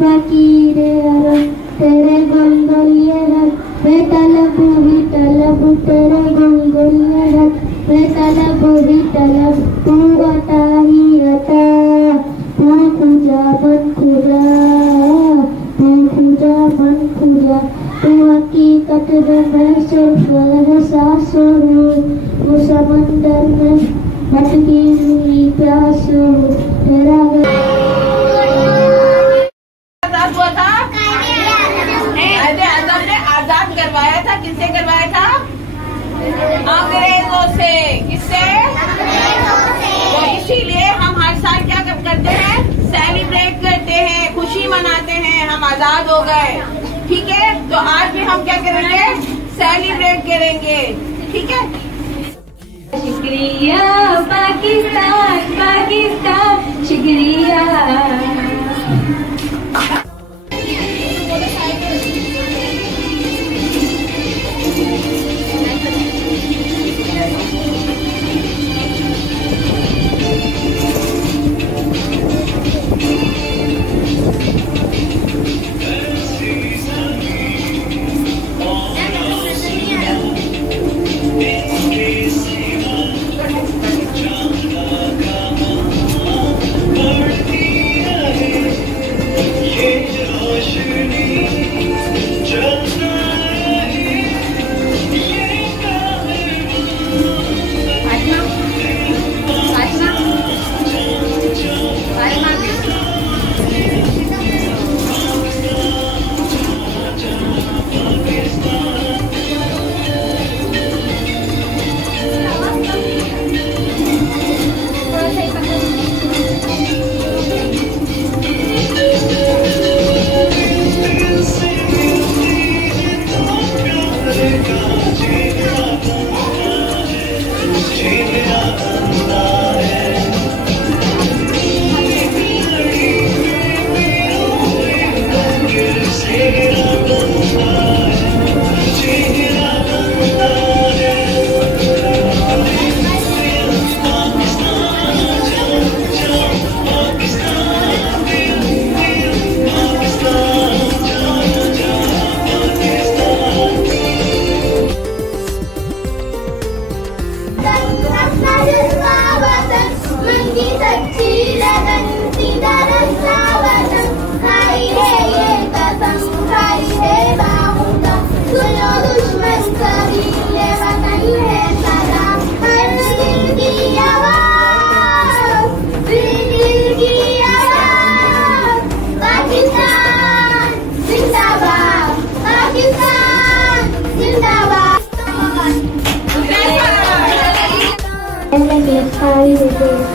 फकीरे अरब तेरे गोलगोलिये रख बेतलब भी तलब तेरे गोलगोलिये रख बेतलब भी तलब तू अता ही अता तू खुजा मन खुजा तू खुजा मन खुजा तू हकीकत में मैं सिर्फ एहसास हूँ वो समंदर में भटकी हुई प्यास हूँ तेरा आजाद करवाया था। किससे करवाया था? अंग्रेजों से। किससे? तो इसीलिए हम हर साल क्या करते हैं? सेलिब्रेट करते हैं, खुशी मनाते हैं, हम आजाद हो गए। ठीक है, तो आज भी हम क्या करेंगे? सेलिब्रेट करेंगे। ठीक है। शुक्रिया पाकिस्तान पाकिस्तान शुक्रिया।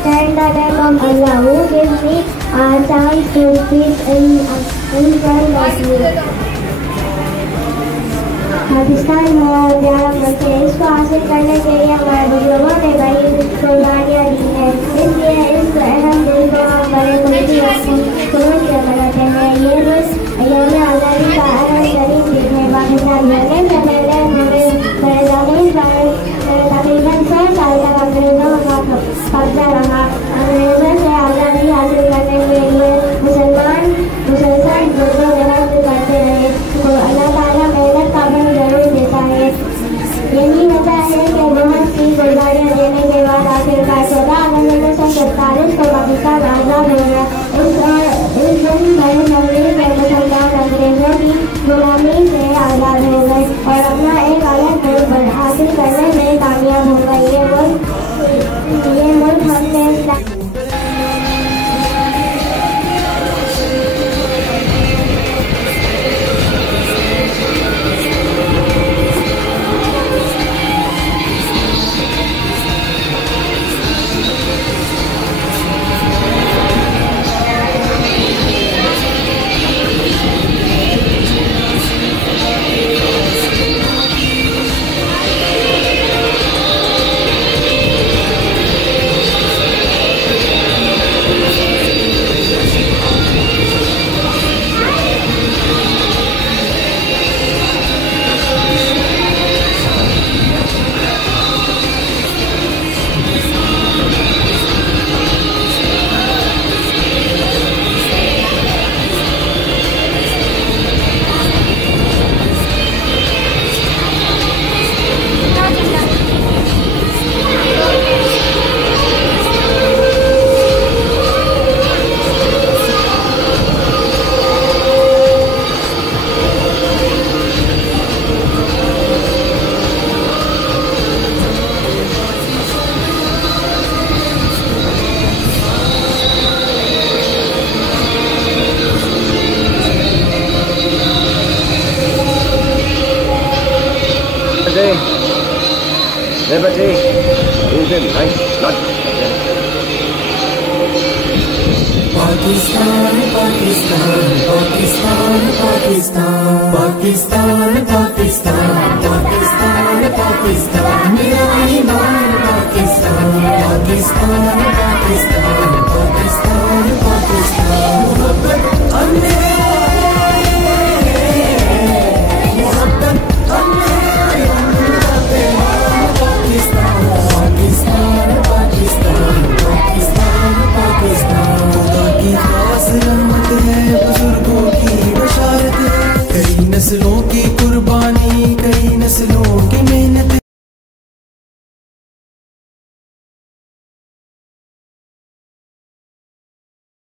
Stand the name of Allah who gives me a chance to speak in front of you. Pakistan में प्यार करते हैं, इसको हासिल करने के लिए हमारे बुजुर्गों ने कई कुर्बानियाँ दी हैं। इसलिए इस अहम दिन को हम बड़े खुशी से मनाते हैं। ये रोज यौम आज़ादी का अहम तरीन दिन है। पाकिस्तान बनने से पहले पूरे ज़मीन पर तकरीबन 100 साल तक अंग्रेजों का कब्जा रहा। अंग्रेजों से आज़ादी हासिल करने के लिए मुसलमान मुसलसल जद्दोजहद करते रहे, तो अल्लाह ताला मेहनत का फल जरूर देता है। यही वजह है कि बहुत सी कुर्बानियाँ देने के बाद आखिरकार 14 अगस्त 1947 को पाकिस्तान आज़ाद हो गया। इस दिन बड़े liberty. Move in, thank God. Pakistan, Pakistan, Pakistan, Pakistan, Pakistan, Pakistan, Pakistan, Pakistan, मेरा ईमान Pakistan, Pakistan, Pakistan, Pakistan, Pakistan, मोहब्बत हमने Pakistan, Pakistan, Pakistan, Pakistan, Pakistan, खुदा की खास रहमत है, बुजुर्गों की बशारत है, कई नस्लों की